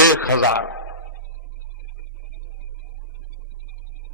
1000।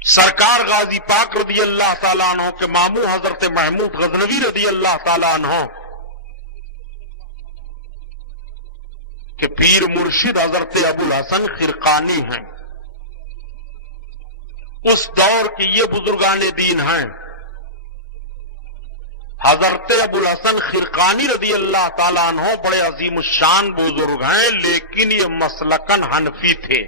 سرکار غازی پاک رضی اللہ تعالیٰ عنہ کے ماموں حضرت محمود غزنوی رضی اللہ تعالیٰ عنہ کہ پیر مرشد حضرت ابو الحسن خرقانی ہیں، اس دور کے یہ بزرگان دین ہیں۔ حضرت ابو الحسن خرقانی رضی اللہ تعالیٰ عنہ بڑے عظیم الشان بزرگ ہیں، لیکن یہ مسلکن حنفی تھے۔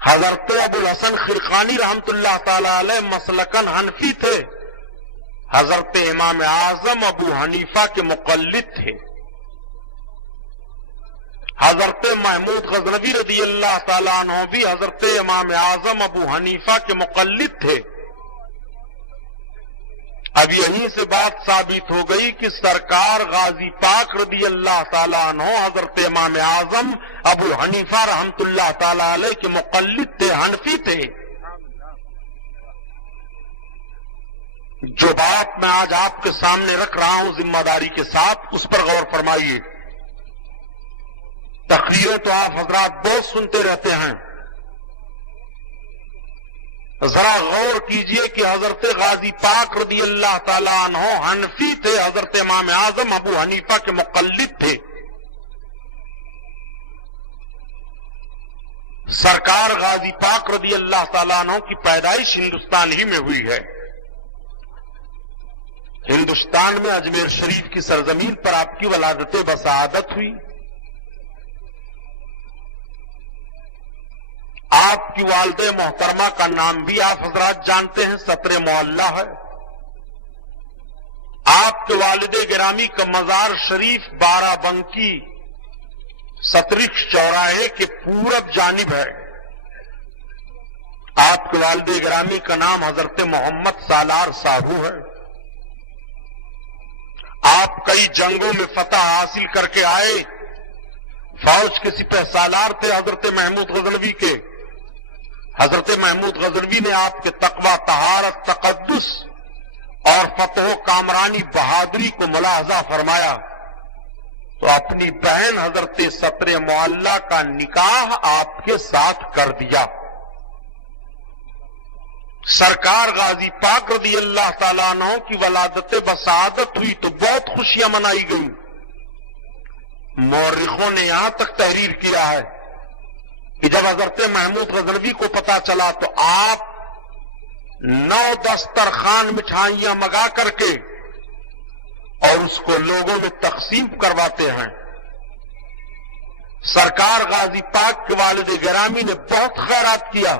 حضرت ابو الحسن خرقانی رحمت اللہ تعالی علیہ مسلکن حنفی تھے، حضرت امام اعظم ابو حنیفہ کے مقلد تھے۔ حضرت محمود غزنوی رضی اللہ تعالیٰ عنہ بھی حضرت امام اعظم ابو حنیفہ کے مقلد تھے۔ اب یہیں سے بات ثابت ہو گئی کہ سرکار غازی پاک رضی اللہ تعالیٰ عنہ حضرت امام اعظم ابو حنیفہ رحمت اللہ تعالیٰ علیہ کے مقلد تھے، حنفی تھے۔ جو بات میں آج آپ کے سامنے رکھ رہا ہوں ذمہ داری کے ساتھ، اس پر غور فرمائیے۔ تقریریں تو آپ حضرات بہت سنتے رہتے ہیں، ذرا غور کیجئے کہ حضرت غازی پاک رضی اللہ تعالیٰ عنہ حنفی تھے، حضرت امام اعظم ابو حنیفہ کے مقلد تھے۔ سرکار غازی پاک رضی اللہ تعالیٰ عنہ کی پیدائش ہندوستان ہی میں ہوئی ہے۔ ہندوستان میں اجمیر شریف کی سرزمین پر آپ کی ولادت بسعادت ہوئی۔ آپ کی والد محترمہ کا نام بھی آپ حضرات جانتے ہیں، ستر معلہ ہے۔ آپ کے والد گرامی کا مزار شریف بارہ بنکی سترک چوراہے کے پورب جانب ہے۔ آپ کے والد گرامی کا نام حضرت محمد سالار صاحب ہے۔ آپ کئی جنگوں میں فتح حاصل کر کے آئے، فوج کے سپہ سالار تھے حضرت محمود غزنوی کے۔ حضرت محمود غزنوی نے آپ کے تقوی، طہارت، تقدس اور فتح و کامرانی بہادری کو ملاحظہ فرمایا تو اپنی بہن حضرت ستر معلہ کا نکاح آپ کے ساتھ کر دیا۔ سرکار غازی پاک رضی اللہ تعالیٰ عنہ کی ولادت بسعادت ہوئی تو بہت خوشیاں منائی گئیں۔ مورخوں نے یہاں تک تحریر کیا ہے کہ جب حضرت محمود غزنوی کو پتا چلا تو آپ 9 دسترخوان مٹھائیاں منگا کر کے اور اس کو لوگوں میں تقسیم کرواتے ہیں۔ سرکار غازی پاک کے والد گرامی نے بہت خیرات کیا،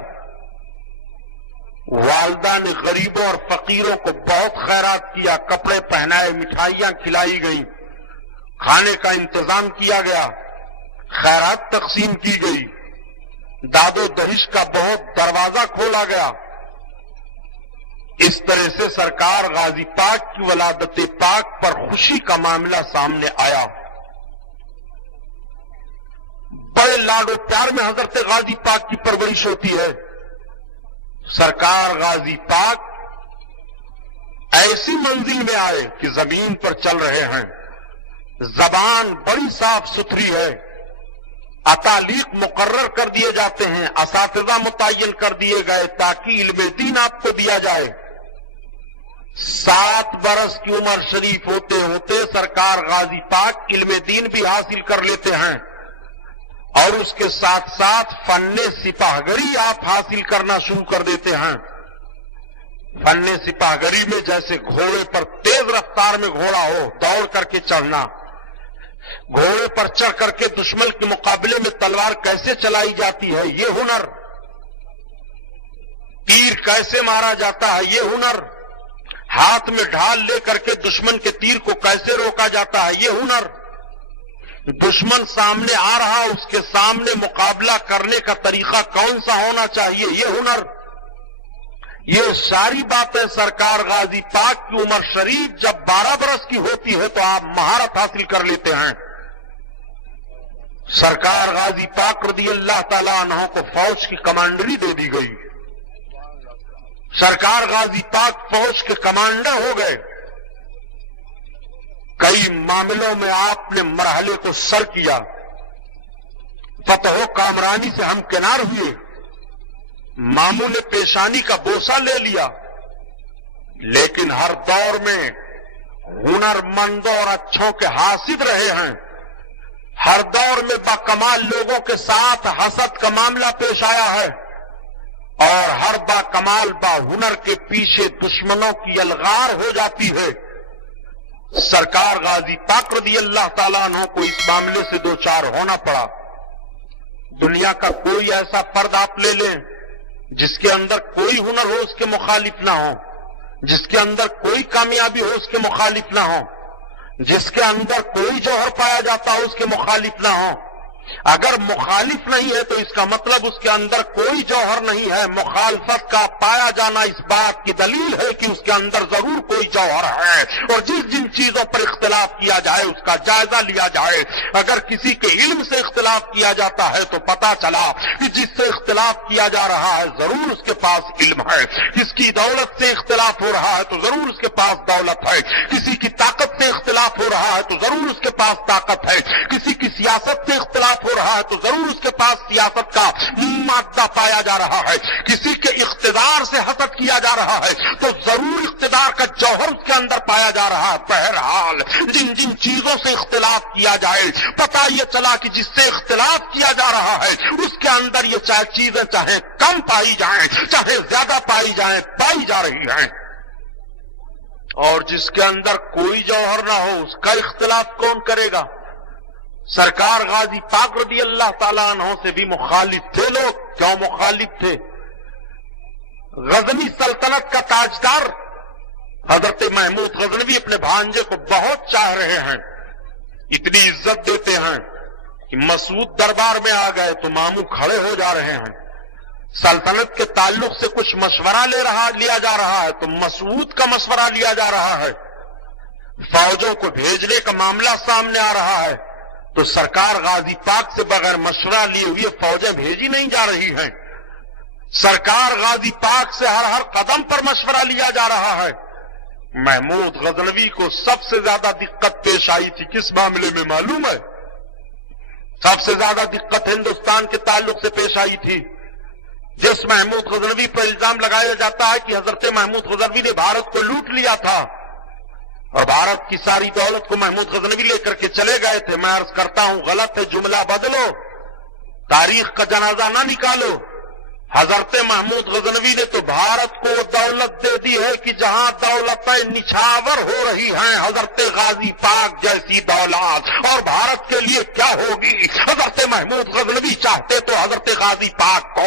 والدہ نے غریبوں اور فقیروں کو بہت خیرات کیا، کپڑے پہنائے، مٹھائیاں کھلائی گئیں، کھانے کا انتظام کیا گیا، خیرات تقسیم کی گئی، داد و دہش کا بہت دروازہ کھولا گیا۔ اس طرح سے سرکار غازی پاک کی ولادت پاک پر خوشی کا معاملہ سامنے آیا۔ بڑے لاڈ و پیار میں حضرت غازی پاک کی پرورش ہوتی ہے۔ سرکار غازی پاک ایسی منزل میں آئے کہ زمین پر چل رہے ہیں، زبان بڑی صاف ستھری ہے، اتالیق مقرر کر دیے جاتے ہیں، اساتذہ متعین کر دیے گئے تاکہ علم دین آپ کو دیا جائے۔ 7 برس کی عمر شریف ہوتے ہوتے سرکار غازی پاک علم دین بھی حاصل کر لیتے ہیں اور اس کے ساتھ ساتھ فن سپاہ گری آپ حاصل کرنا شروع کر دیتے ہیں۔ فن سپاہ گری میں جیسے گھوڑے پر تیز رفتار میں گھوڑا ہو، دوڑ کر کے چڑھنا، گھوڑے پر چڑھ کر کے دشمن کے مقابلے میں تلوار کیسے چلائی جاتی ہے یہ ہنر، تیر کیسے مارا جاتا ہے یہ ہنر، ہاتھ میں ڈھال لے کر کے دشمن کے تیر کو کیسے روکا جاتا ہے یہ ہنر، دشمن سامنے آ رہا اس کے سامنے مقابلہ کرنے کا طریقہ کون سا ہونا چاہیے یہ ہنر، یہ ساری باتیں سرکار غازی پاک کی عمر شریف جب 12 برس کی ہوتی ہے تو آپ مہارت حاصل کر لیتے ہیں۔ سرکار غازی پاک رضی اللہ تعالی عنہ کو فوج کی کمانڈری دے دی گئی۔ سرکار غازی پاک فوج کے کمانڈر ہو گئے۔ کئی معاملوں میں آپ نے مرحلے کو سر کیا، فتح و کامرانی سے ہمکنار ہوئے، معمول پیشانی کا بوسہ لے لیا، لیکن ہر دور میں ہنرمندوں اور اچھوں کے حاسد رہے ہیں، ہر دور میں باکمال لوگوں کے ساتھ حسد کا معاملہ پیش آیا ہے، اور ہر باکمال باہنر کے پیچھے دشمنوں کی الغار ہو جاتی ہے۔ سرکار غازی پاک رضی اللہ تعالیٰ عنہ کو اس معاملے سے دوچار ہونا پڑا۔ دنیا کا کوئی ایسا فرد آپ لے لیں جس کے اندر کوئی ہنر ہو اس کے مخالف نہ ہو، جس کے اندر کوئی کامیابی ہو اس کے مخالف نہ ہو، جس کے اندر کوئی جوہر پایا جاتا ہو اس کے مخالف نہ ہو۔ اگر مخالف نہیں ہے تو اس کا مطلب اس کے اندر کوئی جوہر نہیں ہے۔ مخالفت کا پایا جانا اس بات کی دلیل ہے کہ اس کے اندر ضرور کوئی جوہر ہے، اور جن چیزوں پر اختلاف کیا جائے اس کا جائزہ لیا جائے۔ اگر کسی کے علم سے اختلاف کیا جاتا ہے تو پتا چلا کہ جس سے اختلاف کیا جا رہا ہے ضرور اس کے پاس علم ہے، کس کی دولت سے اختلاف ہو رہا ہے تو ضرور اس کے پاس دولت ہے، کسی کی طاقت سے اختلاف ہو رہا ہے تو ضرور اس کے پاس طاقت ہے، کسی کی سیاست سے اختلاف ہو رہا ہے تو ضرور اس کے پاس سیاست کا مادہ پایا جا رہا ہے، کسی کے اقتدار سے حسد کیا جا رہا ہے تو ضرور اقتدار کا جوہر اس کے اندر پایا جا رہا ہے۔ بہرحال جن چیزوں سے اختلاف کیا جائے پتہ یہ چلا کہ جس سے اختلاف کیا جا رہا ہے اس کے اندر یہ چیزیں چاہے کم پائی جائیں چاہے زیادہ پائی جائیں پائی جا رہی ہیں، اور جس کے اندر کوئی جوہر نہ ہو اس کا اختلاف کون کرے گا؟ سرکار غازی پاک رضی اللہ تعالیٰ عنہ سے بھی مخالف تھے لوگ۔ کیوں مخالف تھے؟ غزنی سلطنت کا تاجدار حضرت محمود غزنوی اپنے بھانجے کو بہت چاہ رہے ہیں، اتنی عزت دیتے ہیں کہ مسعود دربار میں آ گئے تو ماموں کھڑے ہو جا رہے ہیں۔ سلطنت کے تعلق سے کچھ مشورہ لیا جا رہا ہے تو مسعود کا مشورہ لیا جا رہا ہے، فوجوں کو بھیجنے کا معاملہ سامنے آ رہا ہے تو سرکار غازی پاک سے بغیر مشورہ لیے ہوئے فوجیں بھیجی نہیں جا رہی ہیں۔ سرکار غازی پاک سے ہر قدم پر مشورہ لیا جا رہا ہے۔ محمود غزنوی کو سب سے زیادہ دقت پیش آئی تھی کس معاملے میں معلوم ہے؟ سب سے زیادہ دقت ہندوستان کے تعلق سے پیش آئی تھی۔ جس محمود غزنوی پر الزام لگایا جاتا ہے کہ حضرت محمود غزنوی نے بھارت کو لوٹ لیا تھا اور بھارت کی ساری دولت کو محمود غزنوی لے کر کے چلے گئے تھے، میں عرض کرتا ہوں غلط ہے، جملہ بدلو، تاریخ کا جنازہ نہ نکالو۔ حضرت محمود غزنوی نے تو بھارت کو دولت دے دی ہے کہ جہاں دولتیں نچھاور ہو رہی ہیں، حضرت غازی پاک جیسی دولت اور بھارت کے لیے کیا ہوگی؟ حضرت محمود غزنوی چاہتے تو حضرت غازی پاک کو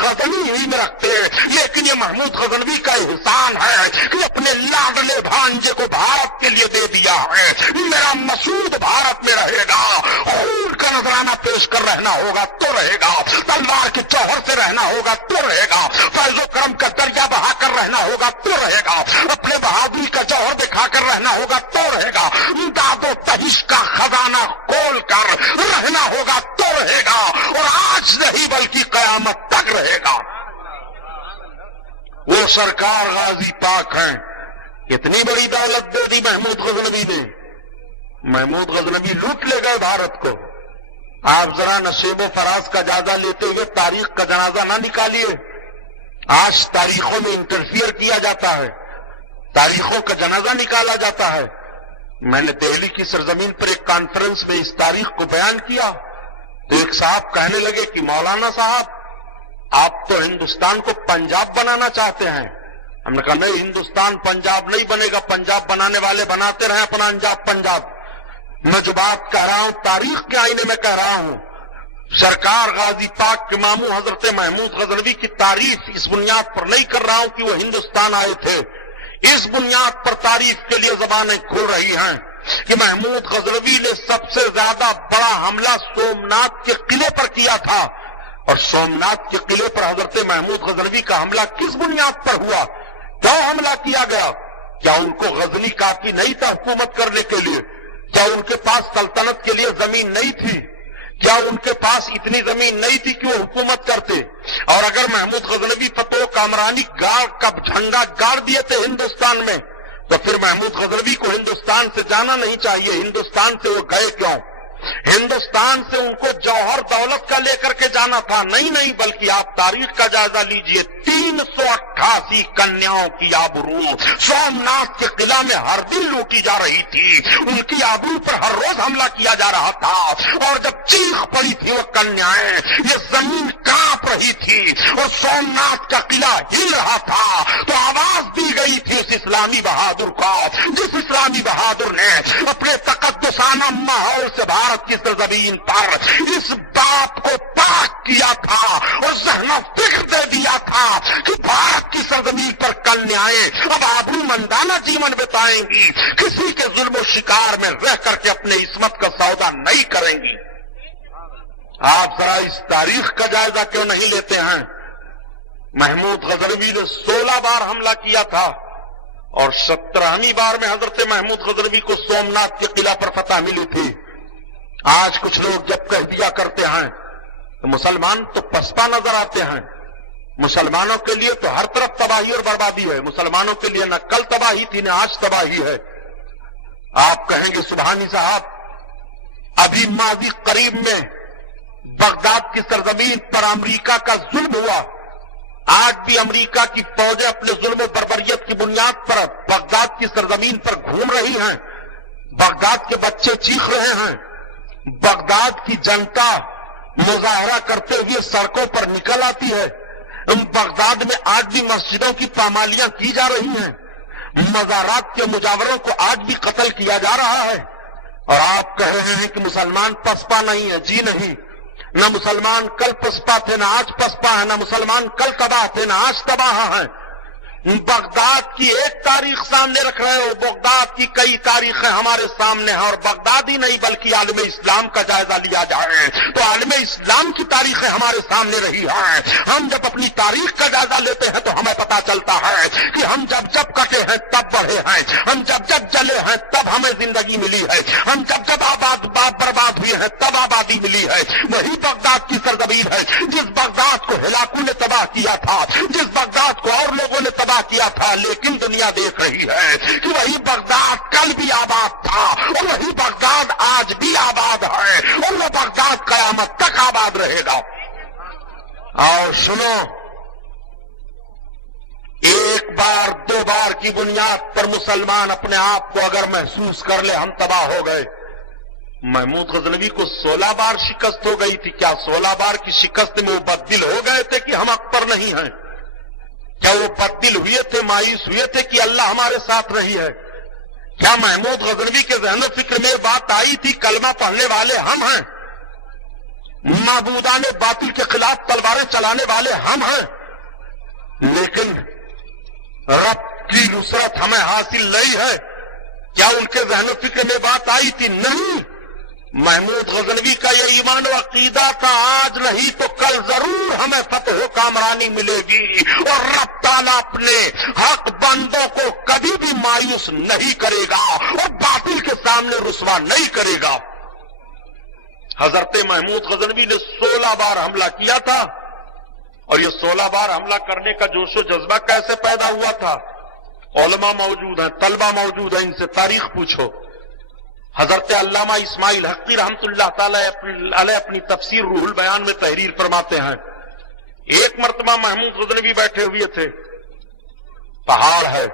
غزنی ہی میں رکھتے، لیکن یہ محمود غزنوی کا احسان ہے کہ اپنے لاڈلے بھانجے کو بھارت کے لیے دے دیا ہے۔ میرا مسعود بھارت میں رہے گا، خون کا نذرانہ پیش کر رہنا ہوگا تو رہے گا، تلوار کے جوہر سے رہنا ہوگا تو رہے گا، فیض و کرم کا دریا بہا کر رہنا ہوگا تو رہے گا، اپنے بہادری کا جوہر دکھا کر رہنا ہوگا تو رہے گا، داد و دہش کا خزانہ کھول کر رہنا ہوگا تو رہے گا، اور آج نہیں بلکہ قیامت تک رہے گا۔ وہ سرکار غازی پاک ہیں، کتنی بڑی دولت دے دی محمود غزنوی نے۔ محمود غزنوی لوٹ لے گئے بھارت کو۔ آپ ذرا نشیب و فراز کا جائزہ لیتے ہوئے تاریخ کا جنازہ نہ نکالیے۔ آج تاریخوں میں انٹرفیئر کیا جاتا ہے، تاریخوں کا جنازہ نکالا جاتا ہے۔ میں نے دہلی کی سرزمین پر ایک کانفرنس میں اس تاریخ کو بیان کیا تو ایک صاحب کہنے لگے کہ مولانا صاحب آپ تو ہندوستان کو پنجاب بنانا چاہتے ہیں۔ ہم نے کہا نہیں، ہندوستان پنجاب نہیں بنے گا، پنجاب بنانے والے بناتے رہے اپنا انجاب پنجاب۔ میں جو بات کہہ رہا ہوں تاریخ کے آئینے میں کہہ رہا ہوں۔ سرکار غازی پاک کے ماموں حضرت محمود غزنوی کی تعریف اس بنیاد پر نہیں کر رہا ہوں کہ وہ ہندوستان آئے تھے، اس بنیاد پر تعریف کے لیے زبانیں کھل رہی ہیں کہ محمود غزنوی نے سب سے زیادہ بڑا حملہ سومناتھ کے قلعے پر کیا تھا، اور سومناتھ کے قلعے پر حضرت محمود غزنوی کا حملہ کس بنیاد پر ہوا؟ کیوں حملہ کیا گیا؟ کیا ان کو غزنی کافی نہیں تھا حکومت کرنے کے لیے؟ کیا ان کے پاس سلطنت کے لیے زمین نہیں تھی؟ کیا ان کے پاس اتنی زمین نہیں تھی کہ وہ حکومت کرتے؟ اور اگر محمود غزنوی فتح و کامرانی کا جھنڈا گاڑ دیے تھے ہندوستان میں تو پھر محمود غزنوی کو ہندوستان سے جانا نہیں چاہیے۔ ہندوستان سے وہ گئے کیوں؟ ہندوستان سے ان کو جوہر دولت کا لے کر کے جانا تھا. نہیں بلکہ آپ تاریخ کا جائزہ لیجئے. 388 کنیاؤں کی آبرو سومناتھ کے قلعہ میں ہر دن لوٹی جا رہی تھی. ان کی آبرو پر ہر روز حملہ کیا جا رہا تھا. اور جب چیخ پڑی تھی وہ کنیائیں, یہ زمین کانپ رہی تھی اور سومناتھ کا قلعہ ہل رہا تھا, تو آواز دی گئی تھی اس اسلامی بہادر کو, جس اسلامی بہادر نے اپنے تقدسانہ ماحول سے بھارت کی سرزمین پر اس بات کو پاک کیا تھا اور ذہن و فکر دے دیا تھا کہ بھارت کی سرزمین پر کنیائیں اب آبرو مندانہ جیون بتائیں گی, کسی کے ظلم و شکار میں رہ کر کے اپنے عصمت کا سودا نہیں کریں گی. آپ ذرا اس تاریخ کا جائزہ کیوں نہیں لیتے ہیں؟ محمود غزنوی نے 16 بار حملہ کیا تھا اور 17ویں بار میں حضرت محمود غزنوی کو سومناتھ کے قلعہ پر فتح ملی تھی. آج کچھ لوگ جب کہہ دیا کرتے ہیں تو مسلمان تو پسپا نظر آتے ہیں. مسلمانوں کے لیے تو ہر طرف تباہی اور بربادی ہے. مسلمانوں کے لیے نہ کل تباہی تھی نہ آج تباہی ہے. آپ کہیں گے سبحانی صاحب, ابھی ماضی قریب میں بغداد کی سرزمین پر امریکہ کا ظلم ہوا. آج بھی امریکہ کی فوجیں اپنے ظلم و بربریت کی بنیاد پر بغداد کی سرزمین پر گھوم رہی ہیں. بغداد کے بچے چیخ رہے ہیں. بغداد کی جنتا مظاہرہ کرتے ہوئے سڑکوں پر نکل آتی ہے. بغداد میں آج بھی مسجدوں کی پامالیاں کی جا رہی ہیں. مزارات کے مجاوروں کو آج بھی قتل کیا جا رہا ہے. اور آپ کہہ رہے ہیں کہ مسلمان پسپا نہیں ہے. جی نہیں, نہ مسلمان کل پسپا تھے نہ آج پسپا ہے, نہ مسلمان کل تباہ تھے نہ آج تباہ ہیں. بغداد کی ایک تاریخ سامنے رکھ رہے ہو, بغداد کی کئی تاریخیں ہمارے سامنے ہیں. اور بغداد ہی نہیں بلکہ عالم اسلام کا جائزہ لیا جائے تو عالم اسلام کی تاریخیں ہمارے سامنے رہی ہیں. ہم جب اپنی تاریخ کا جائزہ لیتے ہیں تو ہمیں پتا چلتا ہے کہ ہم جب کٹے ہیں تب بڑھے ہیں, ہم جب جلے ہیں تب ہمیں زندگی ملی ہے, ہم جب برباد ہوئے ہیں تب آبادی ملی ہے. وہی بغداد کی سرزمین ہے جس بغداد کو ہلاکو نے تباہ کیا تھا, جس بغداد کو اور لوگوں نے تباہ کیا تھا. لیکن دنیا دیکھ رہی ہے کہ وہی بغداد کل بھی آباد تھا اور وہی بغداد آج بھی آباد ہے اور وہ بغداد قیامت تک آباد رہے گا. اور سنو, ایک بار دو بار کی بنیاد پر مسلمان اپنے آپ کو اگر محسوس کر لے ہم تباہ ہو گئے. محمود غزنوی کو 16 بار شکست ہو گئی تھی. کیا 16 بار کی شکست میں وہ بددل ہو گئے تھے کہ ہم حق پر نہیں ہیں؟ کیا وہ بددل ہوئے تھے, مایوس ہوئے تھے کہ اللہ ہمارے ساتھ نہیں ہے؟ کیا محمود غزنوی کے ذہن و فکر میں بات آئی تھی کلمہ پڑھنے والے ہم ہیں, معبودان باطل کے خلاف تلواریں چلانے والے ہم ہیں, لیکن رب کی نصرت ہمیں حاصل نہیں ہے؟ کیا ان کے ذہن و فکر میں بات آئی تھی؟ نہیں. محمود غزنوی کا یہ ایمان و عقیدہ تھا, آج نہیں تو کل ضرور ہمیں فتح و کامرانی ملے گی اور رب تعالیٰ اپنے حق بندوں کو کبھی بھی مایوس نہیں کرے گا اور باطل کے سامنے رسوا نہیں کرے گا. حضرت محمود غزنوی نے 16 بار حملہ کیا تھا. اور یہ 16 بار حملہ کرنے کا جوش و جذبہ کیسے پیدا ہوا تھا؟ علماء موجود ہیں, طلبہ موجود ہیں, ان سے تاریخ پوچھو. حضرت علامہ اسماعیل حقی رحمت اللہ تعالی علیہ اپنی تفسیر روح البیان میں تحریر فرماتے ہیں, ایک مرتبہ محمود غزنوی بیٹھے ہوئے تھے, پہاڑ ہے,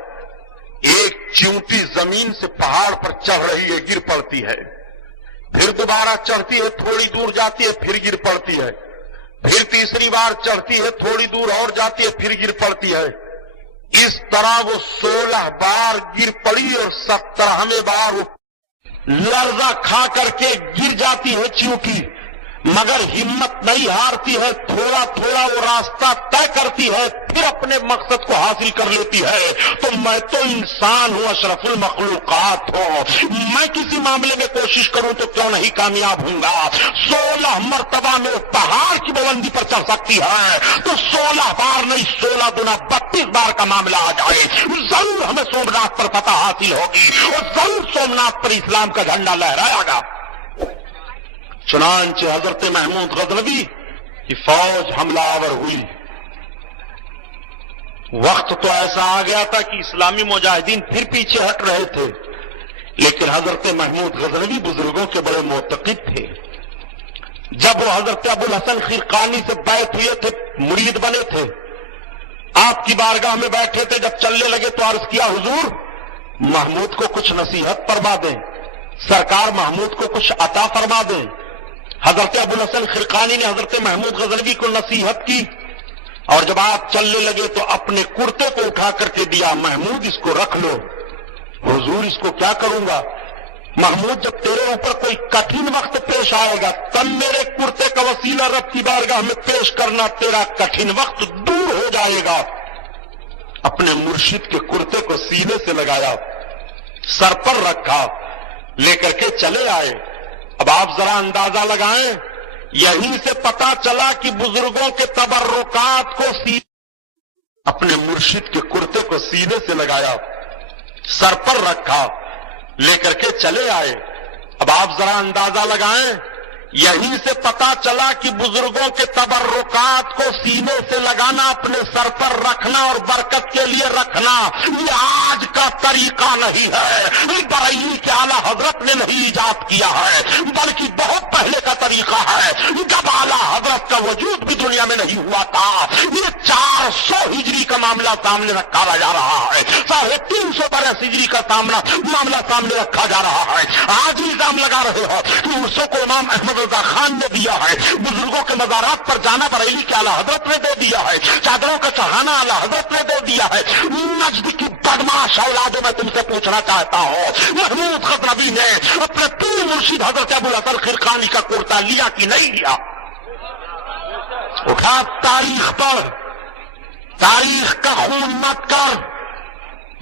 ایک چیونٹی زمین سے پہاڑ پر چڑھ رہی ہے, گر پڑتی ہے, پھر دوبارہ چڑھتی ہے, تھوڑی دور جاتی ہے, پھر گر پڑتی ہے, پھر تیسری بار چڑھتی ہے, تھوڑی دور اور جاتی ہے, پھر گر پڑتی ہے. اس طرح وہ 16 بار گر پڑی اور 17ویں بار وہ لرزہ کھا کر کے گر جاتی ہے چونٹی, مگر ہمت نہیں ہارتی ہے, تھوڑا تھوڑا وہ راستہ طے کرتی ہے, پھر اپنے مقصد کو حاصل کر لیتی ہے. تو میں تو انسان ہوں, اشرف المخلوقات ہوں, میں کسی معاملے میں کوشش کروں تو کیوں نہیں کامیاب ہوں گا. 16 مرتبہ میں پہاڑ کی بلندی پر چڑھ سکتی ہے تو 16 بار نہیں 16 گنا 32 بار کا معاملہ آ جائے ضرور ہمیں سومناتھ پر فتح حاصل ہوگی اور ضرور سومناتھ پر اسلام کا جھنڈا لہرائے گا. چنانچہ حضرت محمود غزنوی کی فوج حملہ آور ہوئی. وقت تو ایسا آ گیا تھا کہ اسلامی مجاہدین پھر پیچھے ہٹ رہے تھے. لیکن حضرت محمود غزنوی بزرگوں کے بڑے معتقد تھے. جب وہ حضرت ابوالحسن خرقانی سے بیعت ہوئے تھے، مرید بنے تھے، آپ کی بارگاہ میں بیٹھے تھے، جب چلنے لگے تو عرض کیا حضور محمود کو کچھ نصیحت فرما دیں، سرکار محمود کو کچھ عطا فرما دیں. حضرت ابوالحسن خرقانی نے حضرت محمود غزنوی کو نصیحت کی، اور جب آپ چلنے لگے تو اپنے کرتے کو اٹھا کر کے دیا، محمود اس کو رکھ لو. حضور اس کو کیا کروں گا؟ محمود جب تیرے اوپر کوئی کٹھن وقت پیش آئے گا تب میرے کرتے کا وسیلہ رب کی بارگاہ میں پیش کرنا، تیرا کٹھن وقت دور ہو جائے گا. اپنے مرشد کے کرتے کو سینے سے لگایا، سر پر رکھا، لے کر کے چلے آئے. اب آپ ذرا اندازہ لگائیں، یہیں سے پتا چلا کہ بزرگوں کے تبرکات کو اپنے مرشد کے کرتے کو سینے سے لگایا، سر پر رکھا، لے کر کے چلے آئے. اب آپ ذرا اندازہ لگائیں، یہیں سے پتا چلا کہ بزرگوں کے تبرکات کو سینے سے لگانا، اپنے سر پر رکھنا اور برکت کے لیے رکھنا یہ آج کا طریقہ نہیں ہے، بریلی کے اعلیٰ حضرت نے نہیں ایجاد کیا ہے، بلکہ بہت پہلے کا طریقہ ہے، جب اعلیٰ حضرت کا وجود بھی دنیا میں نہیں ہوا تھا. یہ 400 ہجری کا معاملہ سامنے رکھا جا رہا ہے، 350 برس ہجری کا معاملہ سامنے رکھا جا رہا ہے. آج الزام لگا رہے ہو کہ عرصوں کو امام احمد رضا خان نے دیا ہے، بزرگوں کے مزارات پر جانا بریلی کے اعلیٰ حضرت نے دے دیا ہے، چادروں کا چڑھانا اعلیٰ حضرت نے دے دیا ہے. نجد کی بدماش اولادوں میں تم سے پوچھنا چاہتا ہوں، محمود غزنوی نے اپنے پیر مرشد حضرت ابوالحسن خرقانی کا کرتا لیا کہ نہیں لیا؟ اٹھا تاریخ پر، تاریخ کا خون مت کر.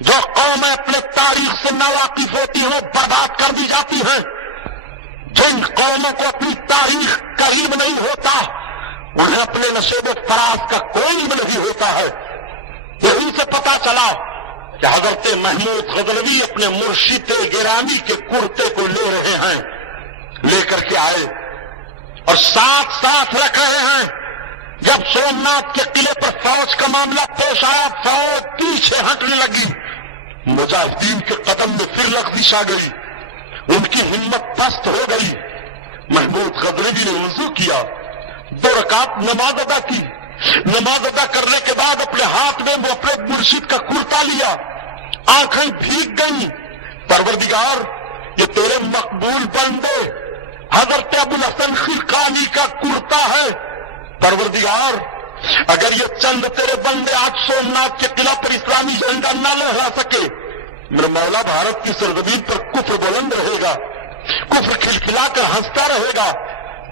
جو قومیں اپنے تاریخ سے ناواقف ہوتی ہیں وہ برباد کر دی جاتی ہیں. جن قوموں کو اپنی تاریخ قریب نہیں ہوتا انہیں اپنے نشیب و فراز کا کوئی علم نہیں ہوتا ہے. یہیں سے پتا چلا کہ حضرت محمود غزنوی اپنے مرشد گرامی کے کرتے کو لے رہے ہیں، لے کر کے آئے اور ساتھ ساتھ رکھ رہے ہیں. جب سومناتھ کے قلعے پر فوج کا معاملہ پیش آیا، فوج پیچھے ہٹنے لگی، مجاہدین کے قدم میں پھر لغزش آ گئی، ان کی ہمت پست ہو گئی. محمود غزنوی نے وضو کیا، 2 رکعت نماز ادا کی. نماز ادا کرنے کے بعد اپنے ہاتھ میں وہ اپنے مرشد کا کرتا لیا، آنکھیں بھیگ گئی. پروردگار یہ تیرے مقبول بندے حضرت ابوالحسن خرقانی کا کرتا ہے، پروردگار اگر یہ چند تیرے بندے آج سومناتھ کے قلعہ پر اسلامی جھنڈا نہ لہرا سکے، میرا مولا بھارت کی سرزمین پر کفر بلند رہے گا، کفر کھلکھلا کر ہنستا رہے گا.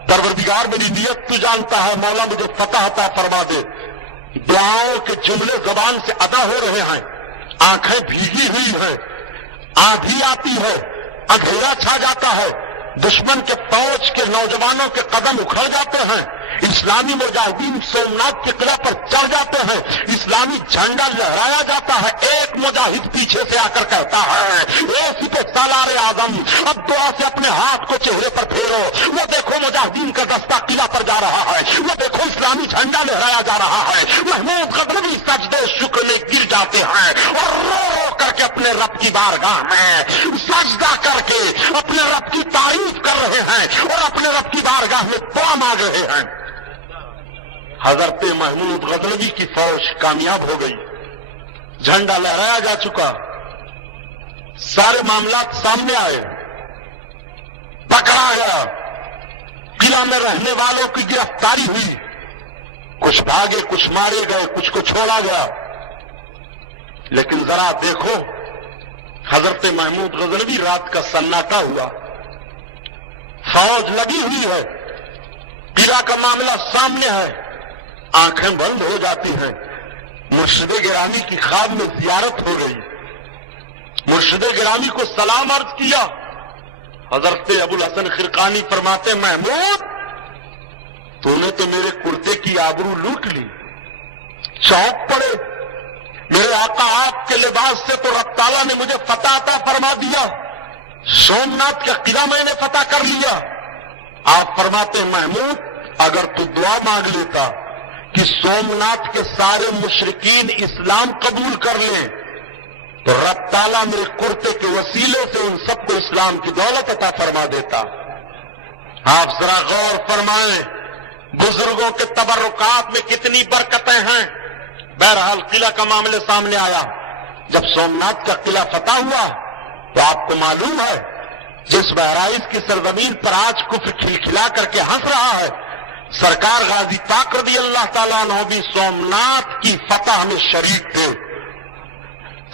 پروردگار میری نیت تو جانتا ہے، مولا مجھے فتح عطا فرما دے. دعاؤں کے جملے زبان سے ادا ہو رہے ہیں، آنکھیں بھیگی ہوئی ہیں، آندھی آتی ہے، اندھیرا چھا جاتا ہے، دشمن کے فوج کے نوجوانوں کے قدم اکھڑ جاتے ہیں، اسلامی مجاہدین سومناتھ کے قلعہ پر چڑھ جاتے ہیں، اسلامی جھنڈا لہرایا جاتا ہے. ایک مجاہد پیچھے سے آ کر کہتا ہے، اے سپہ سالار اعظم اب دعا سے اپنے ہاتھ کو چہرے پر پھیرو، وہ دیکھو مجاہدین کا دستہ قلعہ پر جا رہا ہے، وہ دیکھو اسلامی جھنڈا لہرایا جا رہا ہے. محمود غزنوی سجدے شکر میں گر جاتے ہیں اور رو رو کر کے اپنے رب کی بارگاہ میں سجدہ کر کے اپنے رب کی تعریف کر رہے ہیں اور اپنے رب کی بارگاہ میں دعا مانگ رہے ہیں. حضرت محمود غزنوی کی فوج کامیاب ہو گئی، جھنڈا لہرایا جا چکا، سارے معاملات سامنے آئے، پکڑا گیا، قلعہ میں رہنے والوں کی گرفتاری ہوئی، کچھ بھاگے، کچھ مارے گئے، کچھ کو چھوڑا گیا. لیکن ذرا دیکھو حضرت محمود غزنوی، رات کا سناٹا ہوا، فوج لگی ہوئی ہے، قلعہ کا معاملہ سامنے ہے، آنکھیں بند ہو جاتی ہیں. مرشد گرامی کی خواب میں زیارت ہو گئی، مرشد گرامی کو سلام عرض کیا. حضرت ابوالحسن خرقانی فرماتے، محمود تو نے تو میرے کرتے کی آبرو لوٹ لی، چونک پڑے. میرے آقا آپ کے لباس سے تو رب تعالیٰ نے مجھے فتح عطا فرما دیا، سومناتھ کا قلعہ میں نے فتح کر لیا. آپ فرماتے محمود اگر تو دعا مانگ لیتا کہ سومناتھ کے سارے مشرکین اسلام قبول کر لیں تو رب تعالیٰ میرے کرتے کے وسیلے سے ان سب کو اسلام کی دولت عطا فرما دیتا۔ آپ ذرا غور فرمائیں، بزرگوں کے تبرکات میں کتنی برکتیں ہیں۔ بہرحال قلعہ کا معاملے سامنے آیا۔ جب سومناتھ کا قلعہ فتح ہوا تو آپ کو معلوم ہے جس بہرائچ کی سرزمین پر آج کفر کھلکھلا کر کے ہنس رہا ہے، سرکار غازی پاک رضی اللہ تعالیٰ عنہ بھی سومناتھ کی فتح میں شریک تھے۔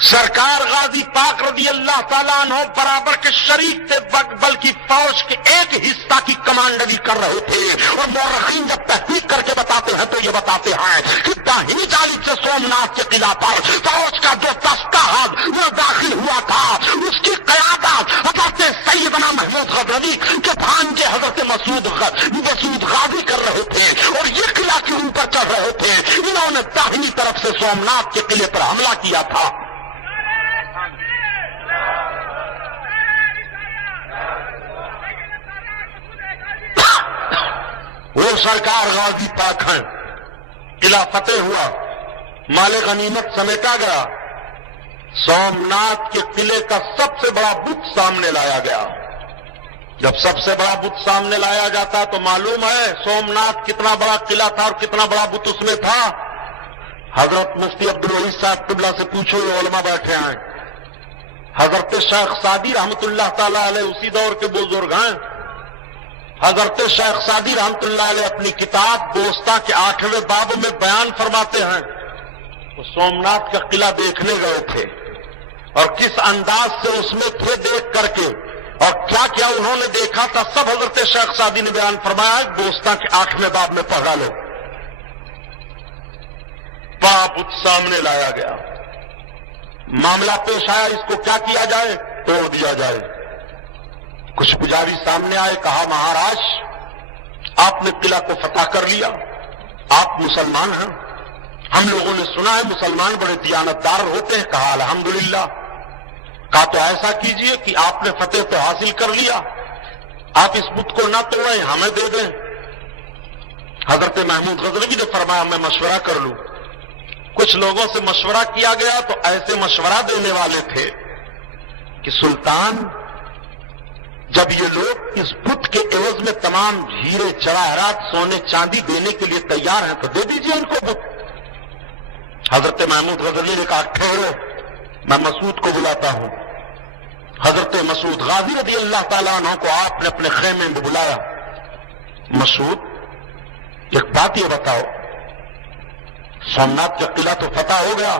سرکار غازی پاک رضی اللہ تعالیٰ عنہ برابر کے شریک تھے، بلکہ فوج کے ایک حصہ کی کمانڈری کر رہے تھے۔ اور مورخین جب تحقیق کر کے بتاتے ہیں تو یہ بتاتے ہیں کہ داہنی جانب سے سومناتھ کے قلعہ پر فوج کا جو دستہ وہ داخل ہوا تھا، اس کی قیادت حضرت سیدنا محمود غزنوی کے بھانجے حضرت مسعود غازی کر رہے تھے، اور یہ قلعہ کے اوپر چڑھ رہے تھے۔ انہوں نے داہنی طرف سے سومناتھ کے قلعے پر حملہ کیا تھا۔ وہ سرکار غازی پاک ہیں۔ قلعہ فتح ہوا، مال غنیمت سمیٹا گیا، سومناتھ کے قلعے کا سب سے بڑا بت سامنے لایا گیا۔ جب سب سے بڑا بت سامنے لایا جاتا تو معلوم ہے سومناتھ کتنا بڑا قلعہ تھا اور کتنا بڑا بت اس میں تھا۔ حضرت مفتی عبدالوحید صاحب قبلہ سے پوچھو، یہ علماء بیٹھے ہیں۔ حضرت شیخ سعدی رحمت اللہ تعالی علیہ اسی دور کے بزرگ ہیں۔ حضرت شیخ سعدی رحمت اللہ علیہ اپنی کتاب دوستہ کے 8ویں باب میں بیان فرماتے ہیں، وہ سومناتھ کا قلعہ دیکھنے گئے تھے اور کس انداز سے اس میں تھے دیکھ کر کے، اور کیا کیا انہوں نے دیکھا تھا، سب حضرت شیخ سعدی نے بیان فرمایا۔ دوستہ کے 8ویں باب میں پڑھا لو۔ بڑا بت سامنے لایا گیا، معاملہ پیش آیا، اس کو کیا کیا جائے؟ توڑ دیا جائے۔ کچھ پجاری سامنے آئے، کہا مہاراج آپ نے قلعہ کو فتح کر لیا، آپ مسلمان ہیں، ہم لوگوں نے سنا ہے مسلمان بڑے دیانتدار ہوتے ہیں۔ کہا الحمدللہ۔ کہا تو ایسا کیجئے کہ آپ نے فتح تو حاصل کر لیا، آپ اس بت کو نہ توڑیں، ہمیں دے دیں۔ حضرت محمود غزنوی نے فرمایا میں مشورہ کر لوں۔ کچھ لوگوں سے مشورہ کیا گیا تو ایسے مشورہ دینے والے تھے کہ سلطان جب یہ لوگ اس بت کے عوض میں تمام ہیرے جواہرات سونے چاندی دینے کے لیے تیار ہیں تو دے دیجئے ان کو بت۔ حضرت محمود غزنوی نے کہا ٹھہرو، میں مسعود کو بلاتا ہوں۔ حضرت مسعود غازی رضی اللہ تعالیٰ عنہ کو آپ نے اپنے خیمے میں بلایا۔ مسعود ایک بات یہ بتاؤ، سومناتھ کا قلعہ تو فتح ہو گیا،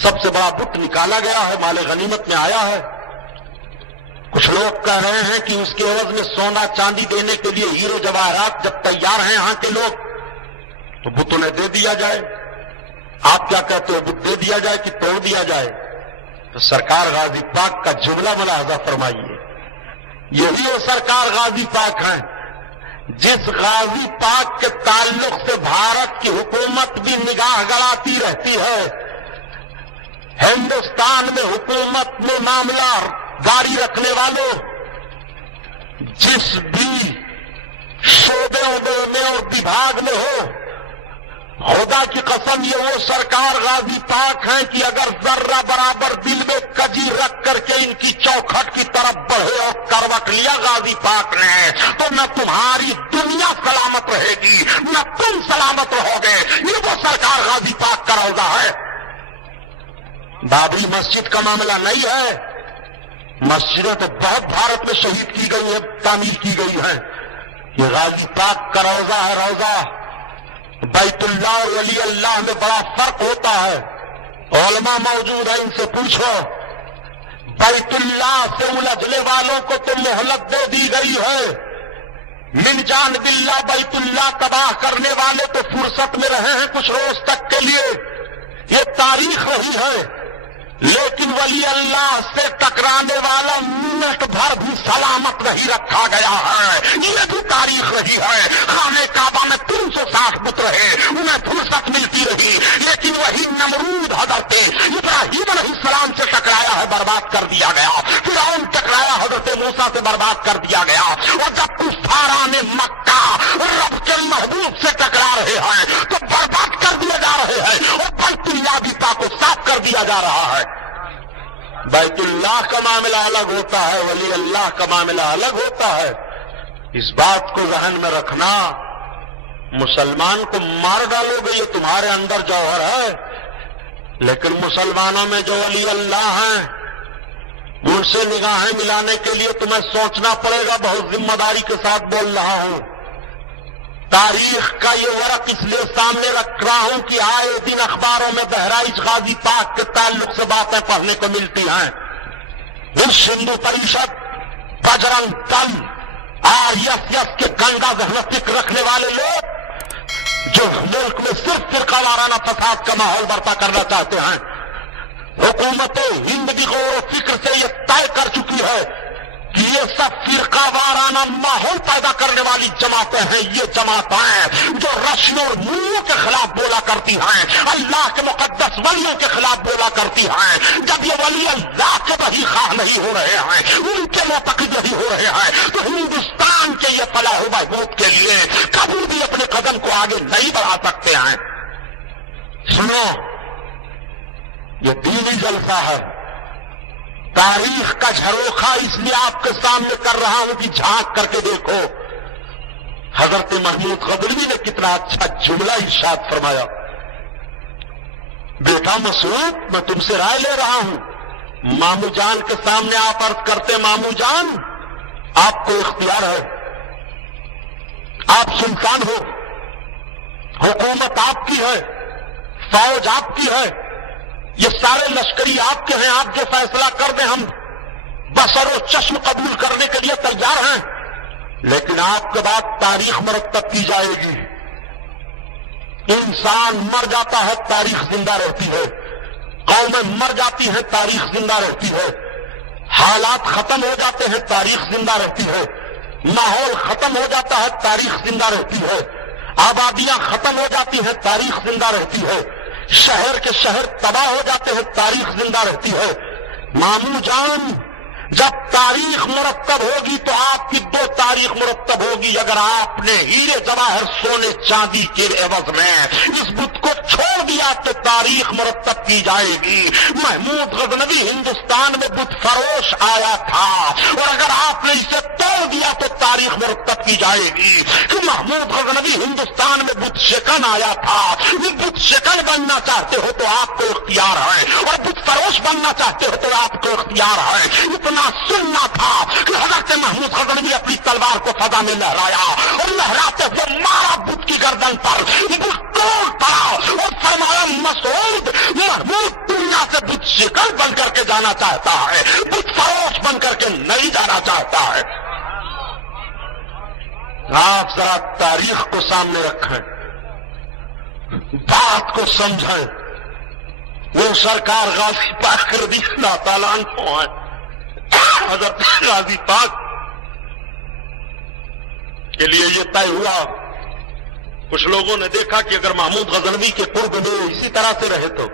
سب سے بڑا بت نکالا گیا ہے، مال غنیمت میں آیا ہے، کچھ لوگ کہہ رہے ہیں کہ اس کے عوض میں سونا چاندی دینے کے لیے ہیرو جواہرات جب تیار ہیں یہاں کے لوگ تو بت انہیں دے دیا جائے، آپ کیا کہتے ہو، بت دے دیا جائے کہ توڑ دیا جائے؟ تو سرکار غازی پاک کا جملہ ملاحظہ فرمائیے، یہی وہ سرکار غازی پاک ہیں جس غازی پاک کے تعلق سے بھارت کی حکومت بھی نگاہ گڑاتی رہتی ہے۔ ہندوستان میں حکومت میں معاملہ جاری رکھنے والوں جس بھی شعبے میں اور وبھاگ میں ہو، خدا کی قسم یہ وہ سرکار غازی پاک ہیں کہ اگر ذرہ برابر دل میں کجی رکھ کر کے ان کی چوکھٹ کی طرف بڑھے اور کروٹ لیا غازی پاک نے تو نہ تمہاری دنیا سلامت رہے گی نہ تم سلامت رہو گے۔ یہ وہ سرکار غازی پاک کا روضہ ہے۔ بابری مسجد کا معاملہ نہیں ہے، مسجدیں تو بہت بھارت میں شہید کی گئی ہیں، تعمیر کی گئی ہیں، یہ غازی پاک کا روضہ ہے۔ روضہ بیت اللہ اور ولی اللہ میں بڑا فرق ہوتا ہے، علماء موجود ہیں، ان سے پوچھو۔ بیت اللہ سے الجھنے والوں کو تو مہلت دے دی گئی ہے، من جان باللہ بیت اللہ تباہ کرنے والے تو فرصت میں رہے ہیں کچھ روز تک کے لیے، یہ تاریخ رہی ہے، لیکن ولی اللہ سے ٹکرانے والا منٹ بھر بھی سلامت نہیں رکھا گیا ہے، یہ بھی تاریخ رہی ہے۔ خانہ کعبہ میں 360 بت رہے، انہیں فرصت ملتی رہی، لیکن وہی نمرود حضرت ابراہیم علیہ السلام سے ٹکرایا ہے، برباد کر دیا گیا۔ فرعون ٹکرایا، حضرت موسیٰ سے برباد کر دیا گیا۔ اور جب کفاران مکہ رب کے محبوب سے ٹکرا رہے ہیں تو برباد کر دیے جا رہے ہیں، اور بیت اللہ بھی پاک و صاف کر دیا جا رہا ہے۔ بیت اللہ کا معاملہ الگ ہوتا ہے، ولی اللہ کا معاملہ الگ ہوتا ہے. اس بات کو ذہن میں رکھنا. مسلمان کو مار ڈالو گے یہ تمہارے اندر جوہر ہے، لیکن مسلمانوں میں جو ولی اللہ ہیں ان سے نگاہیں ملانے کے لیے تمہیں سوچنا پڑے گا. بہت ذمہ داری کے ساتھ بول رہا ہوں. تاریخ کا یہ ورق اس لیے سامنے رکھ رہا ہوں کہ آئے دن اخباروں میں بہرائچ غازی پاک کے تعلق سے باتیں پڑھنے کو ملتی ہیں. ہندو پریشد، بجرنگ دل، RSS کے گندا ذہن فکر رکھنے والے لوگ جو ملک میں صرف فرقہ وارانہ فساد کا ماحول برپا کرنا چاہتے ہیں. حکومت ہند کی غور و فکر سے یہ طے کر چکی ہے کہ یہ سب فرقہ وارانہ ماحول پیدا کرنے والی جماعتیں ہیں. یہ جماعتیں جو رشیوں اور ملوں کے خلاف بولا کرتی ہیں، اللہ کے مقدس ولیوں کے خلاف بولا کرتی ہیں. جب یہ ولی اللہ کے وہی خواہ نہیں ہو رہے ہیں، ان کے معتقد نہیں ہو رہے ہیں، تو ہندوستان کے یہ فلاح و بہبود کے لیے کبھی بھی اپنے قدم کو آگے نہیں بڑھا سکتے ہیں. سنو، یہ دینی جلسہ ہے. تاریخ کا جھروکھا اس لیے آپ کے سامنے کر رہا ہوں کہ جھانک کر کے دیکھو. حضرت محمود غزنوی نے کتنا اچھا جملہ ارشاد فرمایا. بیٹا مسعود، میں تم سے رائے لے رہا ہوں. مامو جان کے سامنے آپ عرض کرتے، مامو جان آپ کو اختیار ہے، آپ سلطان ہو، حکومت آپ کی ہے، فوج آپ کی ہے، یہ سارے لشکری آپ کے ہیں، آپ جو فیصلہ کر دیں ہم بصر و چشم قبول کرنے کے لیے تیار ہیں. لیکن آپ کے بعد تاریخ مرتب کی جائے گی. انسان مر جاتا ہے، تاریخ زندہ رہتی ہے. قومیں مر جاتی ہیں، تاریخ زندہ رہتی ہے. حالات ختم ہو جاتے ہیں، تاریخ زندہ رہتی ہے. ماحول ختم ہو جاتا ہے، تاریخ زندہ رہتی ہے. آبادیاں ختم ہو جاتی ہیں، تاریخ زندہ رہتی ہے. شہر کے شہر تباہ ہو جاتے ہیں، تاریخ زندہ رہتی ہے. مامو جان، جب تاریخ مرتب ہوگی تو آپ کی دو تاریخ مرتب ہوگی. اگر آپ نے ہیرے جواہر سونے چاندی کے عوض میں اس بت کو چھوڑ دیا تو تاریخ مرتب کی جائے گی. محمود غزنوی ہندوستان میں بت فروش آیا تھا، اور اگر آپ نے اسے توڑ دیا تو تاریخ مرتب کی جائے گی کہ محمود غزنوی ہندوستان میں بت شکن آیا تھا. بت شکن بننا چاہتے ہو تو آپ کو اختیار ہے، اور بت فروش بننا چاہتے ہو تو آپ کو اختیار ہے. اتنا سننا تھا کہ حضرت محمود غزنوی اپنی تلوار کو فضا میں لہرایا اور لہراتے ہوئے مارا بت کی گردن پر. بت ٹوٹ پڑا اور فرمایا، مسعود، محمود دنیا سے بت شکن بن کر کے جانا چاہتا ہے، بت فروش بن کر کے نہیں جانا چاہتا ہے. آپ ذرا تاریخ کو سامنے رکھیں، بات کو سمجھیں. وہ سرکار غازی پاک رضی اللہ تعالیٰ عنہ ہیں. حضرت غازی پاک کے لیے یہ طے ہوا. کچھ لوگوں نے دیکھا کہ اگر محمود غزنوی کے قرب میں اسی طرح سے رہے تو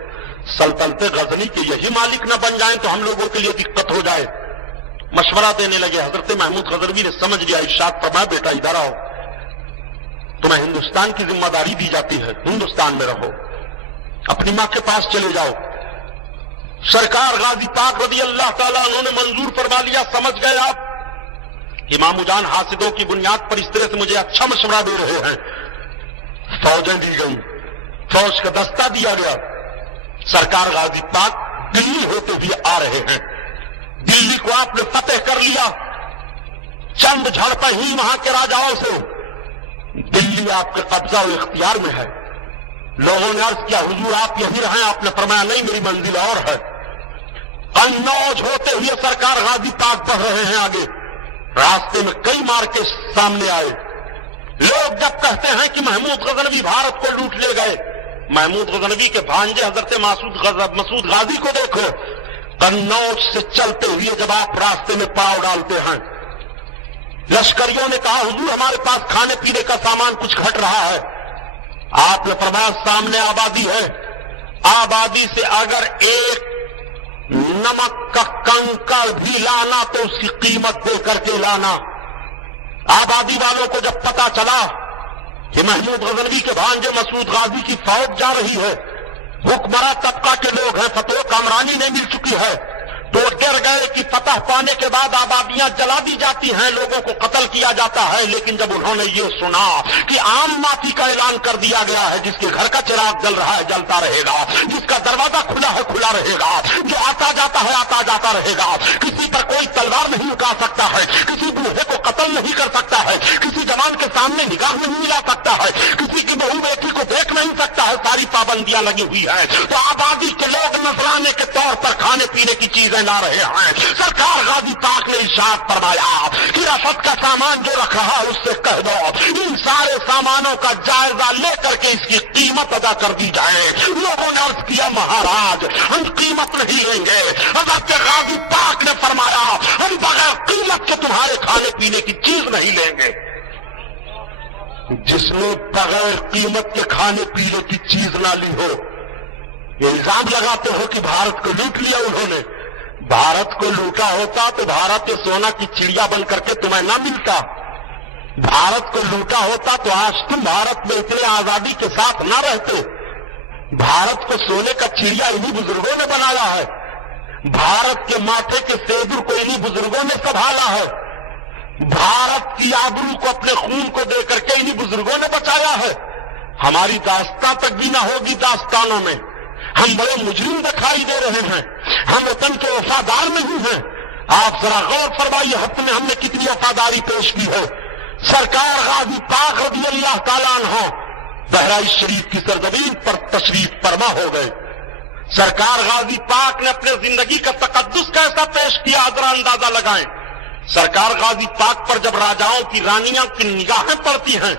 سلطنت غزنی کے یہی مالک نہ بن جائیں تو ہم لوگوں کے لیے دقت ہو جائے. مشورہ دینے لگے. حضرت محمود غزنوی نے سمجھ لیا، ارشاد فرمایا، بیٹا ادھر آؤ، تمہیں ہندوستان کی ذمہ داری دی جاتی ہے، ہندوستان میں رہو، اپنی ماں کے پاس چلے جاؤ. سرکار غازی پاک رضی اللہ تعالیٰ انہوں نے منظور فرما لیا. سمجھ گئے آپ امام جان حاسدوں کی بنیاد پر اس طرح سے مجھے اچھا مشورہ دے رہے ہیں. فوجیں دی گئی، فوج کا دستہ دیا گیا. سرکار غازی پاک دلی ہوتے ہوئے آ رہے ہیں. دلی کو آپ نے فتح کر لیا چند جھڑپیں ہی وہاں کے راجاؤں سے. دلی آپ کے قبضہ و اختیار میں ہے. لوگوں نے عرض کیا، حضور آپ یہیں رہیں؟ آپ نے فرمایا، نہیں، میری منزل اور ہے. قنوج ہوتے ہوئے سرکار غازی پاک بڑھ رہے ہیں آگے. راستے میں کئی مارکے سامنے آئے. لوگ جب کہتے ہیں کہ محمود غزنوی بھارت کو لوٹ لے گئے، محمود غزنوی کے بھانجے حضرت مسعود غازی کو دیکھو. قنوج سے چلتے ہوئے جب آپ راستے میں پاؤ ڈالتے ہیں، لشکریوں نے کہا، حضور ہمارے پاس کھانے پینے کا سامان کچھ گھٹ رہا ہے. آپ نے فرمایا، سامنے آبادی ہے، آبادی سے اگر ایک نمک کا کنکڑ بھی لانا تو اس کی قیمت دے کر کے لانا. آبادی والوں کو جب پتا چلا کہ محمود غزنوی کے بھانجے مسعود غازی کی فوج جا رہی ہے، حکمراں طبقہ کے لوگ ہیں، فتوح کامرانی نہیں مل چکی ہے، تو ڈر گئے کہ فتح پانے کے بعد آبادیاں جلا دی جاتی ہیں, لوگوں کو قتل کیا جاتا ہے. لیکن جب انہوں نے یہ سنا کہ عام معافی کا اعلان کر دیا گیا ہے, جس کے گھر کا چراغ جل رہا ہے جلتا رہے گا, جس کا دروازہ کھلا ہے کھلا رہے گا, جو آتا جاتا ہے آتا جاتا رہے گا, کسی پر کوئی تلوار نہیں اٹھا سکتا ہے, کسی بوڑھے کو قتل نہیں کر سکتا ہے, کسی جوان کے سامنے نگاہ نہیں ملا سکتا ہے, کسی کی بہو بیٹی کو دیکھ نہیں سکتا ہے, ساری پابندیاں لگی ہوئی ہیں, تو آبادی کے لوگ نذرانے کے طور پر کھانے پینے کی چیزیں لا رہے ہیں. سرکار غازی پاک نے ارشاد فرمایا کہ رفت کا سامان جو رکھ رہا ہے اس سے کہہ دو ان سارے سامانوں کا جائزہ لے کر کے اس کی قیمت ادا کر دی جائے. لوگوں نے عرض کیا مہاراج ہم قیمت نہیں لیں گے. حضرت غازی پاک نے فرمایا ہم بغیر قیمت کے تمہارے کھانے پینے کی چیز نہیں لیں گے. جس نے بغیر قیمت کے کھانے پینے کی چیز نہ لی ہو, یہ الزام لگاتے ہو کہ بھارت کو لوٹ لیا انہوں نے. بھارت کو لوٹا ہوتا تو بھارت سونا کی چڑیا بن کر کے تمہیں نہ ملتا. بھارت کو لوٹا ہوتا تو آج تم بھارت میں اتنے آزادی کے ساتھ نہ رہتے. بھارت کو سونے کا چڑیا انہی بزرگوں نے بنایا ہے. بھارت کے ماتھے کے سیدور کو انہی بزرگوں نے سنبھالا ہے. بھارت کی آبرو کو اپنے خون کو دے کر کے انہی بزرگوں نے بچایا ہے. ہماری داستان تک بھی نہ ہوگی داستانوں میں. ہم بڑے مجرم دکھائی دے رہے ہیں, ہم وطن کے وفادار نہیں ہیں. آپ ذرا غور فرمائیے حق میں ہم نے کتنی وفاداری پیش کی ہے. سرکار غازی پاک رضی اللہ تعالیٰ عنہ بہرائچ شریف کی سرزمین پر تشریف فرما ہو گئے. سرکار غازی پاک نے اپنے زندگی کا تقدس کیسا پیش کیا ذرا اندازہ لگائیں. سرکار غازی پاک پر جب راجاؤں کی رانیاں کی نگاہیں پڑتی ہیں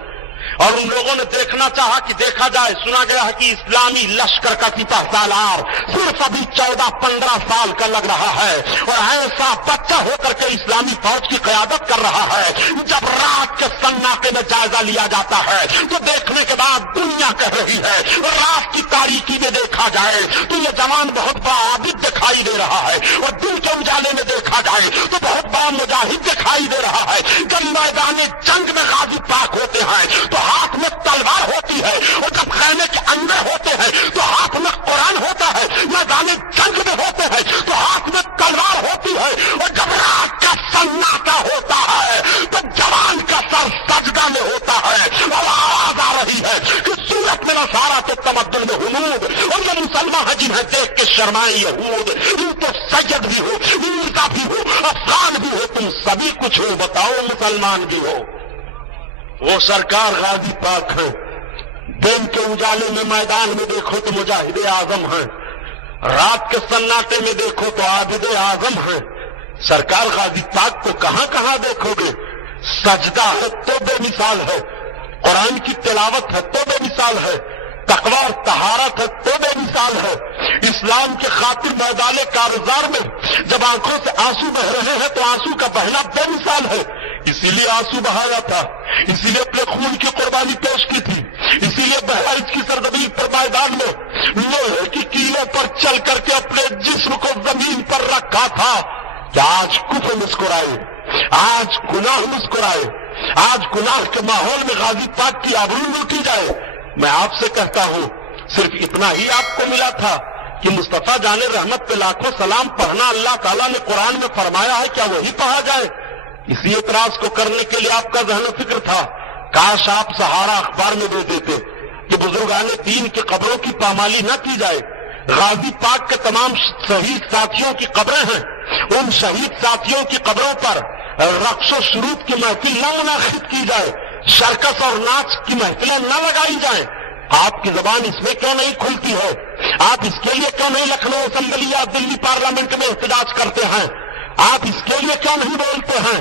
اور ان لوگوں نے دیکھنا چاہا کہ دیکھا جائے, سنا گیا ہے کہ اسلامی لشکر کا سپہ سالار صرف ابھی 14-15 سال کا لگ رہا ہے اور ایسا بچہ ہو کر کے اسلامی فوج کی قیادت کر رہا ہے. جب رات کے سناٹے میں جائزہ لیا جاتا ہے تو دیکھنے کے بعد دنیا کہہ رہی ہے, رات کی تاریکی میں دیکھا جائے تو یہ جوان بہت بڑا عابد دکھائی دے رہا ہے اور دن کے اجالے میں دیکھا جائے تو بہت بڑا مجاہد دکھائی دے رہا ہے. جب میدان جنگ میں غازی پاک ہوتے ہیں تو ہاتھ میں تلوار ہوتی ہے اور جب خیمے کے اندر ہوتے ہیں تو ہاتھ میں قرآن ہوتا ہے. میدان جنگ میں ہوتے ہیں تو ہاتھ میں تلوار ہوتی ہے اور جب رات کا سناٹا ہوتا ہے تو جوان کا سر سجدہ میں ہوتا ہے اور آواز آ رہی ہے کہ سورت میں نصارہ تو تمدن میں حنود اور یہ مسلمان ہیں جنہیں دیکھ کے شرمائے یہود. تم تو سید بھی ہو, عیسیٰ بھی ہو, افغان بھی ہو, تم سبھی کچھ ہو, بتاؤ مسلمان بھی ہو. وہ سرکار غازی پاک ہیں. دن کے اجالے میں میدان میں دیکھو تو مجاہد اعظم ہیں, رات کے سناٹے میں دیکھو تو عابد اعظم ہیں. سرکار غازی پاک کو کہاں کہاں دیکھو گے. سجدہ ہے تو بے مثال ہے, قرآن کی تلاوت ہے تو بے مثال ہے, تقوی اور طہارت ہے تو بے مثال ہے. اسلام کے خاطر میدان کارزار میں جب آنکھوں سے آنسو بہ رہے ہیں تو آنسو کا بہنا بے مثال ہے. اسی لیے آنسو بہایا تھا, اسی لیے اپنے خون کی قربانی پیش کی تھی, اسی لیے بہرائچ کی سرزمین پر میدان میں لوہے کی کیلے پر چل کر کے اپنے جسم کو زمین پر رکھا تھا کہ آج کفر مسکرائے, آج گناہ مسکرائے, آج گناہ کے ماحول میں غازی پاک کی آبرو لوٹی جائے. میں آپ سے کہتا ہوں صرف اتنا ہی آپ کو ملا تھا کہ مصطفیٰ جان رحمت پہ لاکھوں سلام پڑھنا اللہ تعالیٰ نے قرآن میں فرمایا ہے, کیا وہی پڑھا جائے؟ اسی اعتراض کو کرنے کے لیے آپ کا ذہن و فکر تھا. کاش آپ سہارا اخبار میں دے دیتے کہ بزرگان دین کی قبروں کی پامالی نہ کی جائے. غازی پاک کے تمام شہید ساتھیوں کی قبریں ہیں, ان شہید ساتھیوں کی قبروں پر رقص و سرود کی محفل نہ منعقد کی جائے, شرکس اور ناچ کی محفلیں نہ لگائی جائیں. آپ کی زبان اس میں کیوں نہیں کھلتی ہے؟ آپ اس کے لیے کیوں نہیں لکھنؤ اسمبلی یا دلی پارلیمنٹ میں احتجاج کرتے ہیں؟ آپ اس کے لیے کیوں نہیں بولتے ہیں؟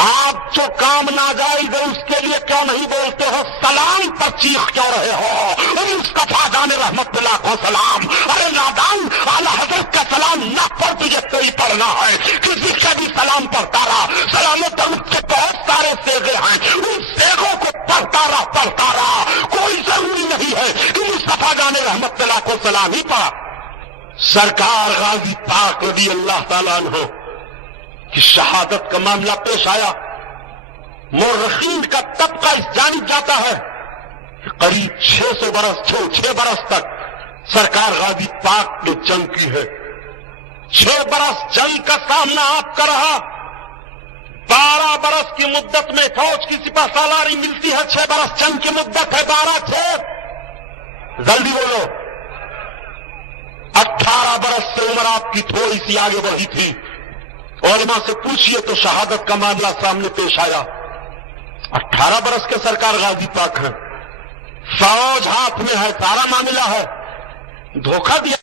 آپ جو کام ناجائز ہے اس کے لیے کیوں نہیں بولتے ہو؟ سلام پر چیخ کیوں رہے ہو؟ مصطفیٰ جان رحمت اللہ کو سلام. ارے نادان, اعلیٰ حضرت کا سلام نہ پڑھ تجھے کوئی پڑھنا ہے, کسی سے بھی سلام پڑھتا رہا. سلام و درود کے بہت سارے سیغے ہیں, ان سیغوں کو پڑھتا رہا. کوئی ضروری نہیں ہے کہ مصطفیٰ جان رحمت اللہ کو سلام ہی پڑھا. سرکار غازی پاک رضی اللہ تعالیٰ عنہ کی شہادت کا معاملہ پیش آیا. مورخین کا طبقہ اس جانب جاتا ہے کہ قریب 6 برس تک سرکار غازی پاک نے جنگ کی ہے. 6 برس جنگ کا سامنا آپ کا رہا. 12 برس کی مدت میں فوج کی سپہ سالاری ملتی ہے, 6 برس جنگ کی مدت ہے, 12 جلدی بولو. 18 برس سے عمر آپ کی تھوڑی سی آگے بڑھی تھی. علماء سے پوچھئے تو شہادت کا معاملہ سامنے پیش آیا. 18 برس کے سرکار غازی پاک ہیں, فوج ہاتھ میں ہے, سارا معاملہ ہے, دھوکہ دیا